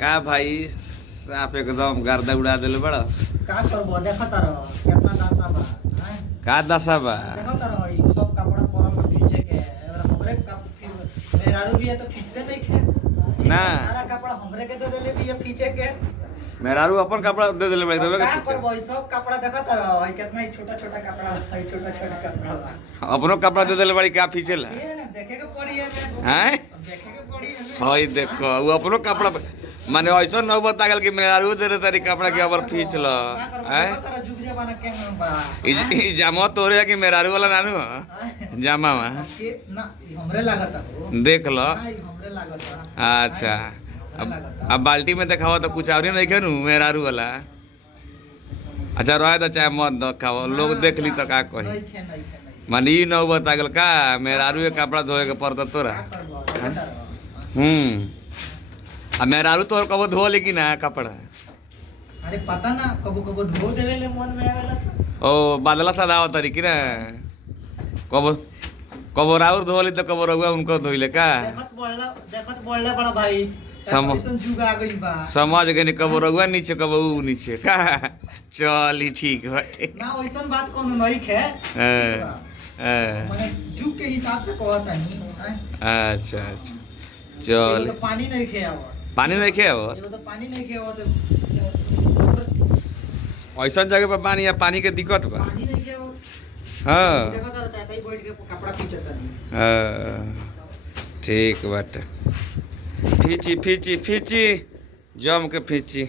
का भाई आप एकदम गर्दा उड़ा दिल बड़ा। का करबो देखो तारो कितना दशा बा हैं? का दशा बा? देखो तारो ई सब कपड़ा परम पीछे के हमरे का फिर मेहरारू भी है तो खींचते नहीं थे ना। सारा कपड़ा हमरे के दे देले भी है पीछे के। मेहरारू अपन कपड़ा दे दिले बड़ी रोवे का के करबो ई सब कपड़ा देखो तारो ई कितना ही छोटा-छोटा कपड़ा है छोटा-छोटा कपड़ा बा। अपनो कपड़ा दे दिले बड़ी का पीछे ला ये ना देखे के पड़ी है हैं? देखे के पड़ी है हई देखो वो अपनो कपड़ा माने ऐसा न बता गल कि मेहरारू दे तारी कपड़ा के ऊपर खींच ल हैं? तारा जुग जमाना के बा ई जामा तोरे है कि मेहरारू वाला नानू ह? जामा वा के ना ई हमरे लागत हो देख ल। ना ई हमरे लागत है अच्छा अब बाल्टी में दिखाओ तो कुछ और नहीं खेनू मेहरारू वाला। अच्छा रहे तो चाहे मत दिखाओ लोग देख ली तो का कही नहीं खे नहीं खे नहीं माने ई न बता गल का मेहरारू के कपड़ा धोए के पड़ता तोरा। का करबो अब मेहरारू तोर कबो धो ले कि ना कपड़ा? अरे पता ना कबो कबो धो देवे ले मन में आवेला तो ओ बादला सदाव तरी कि ना कबो कबो राउर धोली तो कबो रहुआ उनको धोइले का देखत बोलले बड़ा भाई ऐसन जुग आ गई बा समझ गए कबो रहुआ नीचे कबो ऊ नीचे का चली ठीक है ना वैसन बात कोनो नहीं खे माने जुग के हिसाब से कहत नहीं अच्छा अच्छा चल तो पानी नहीं खे आवा पानी नहीं खे हो तो पानी नहीं खे आवा तो ऐसा जगह पर पानी या पानी के दिक्कत बा। पानी नहीं खे आवा हाँ देखो तारा ताई बैठ के कपड़ा खींचता नहीं ठीक बाटे। फीची फीची फीची जम के फीची।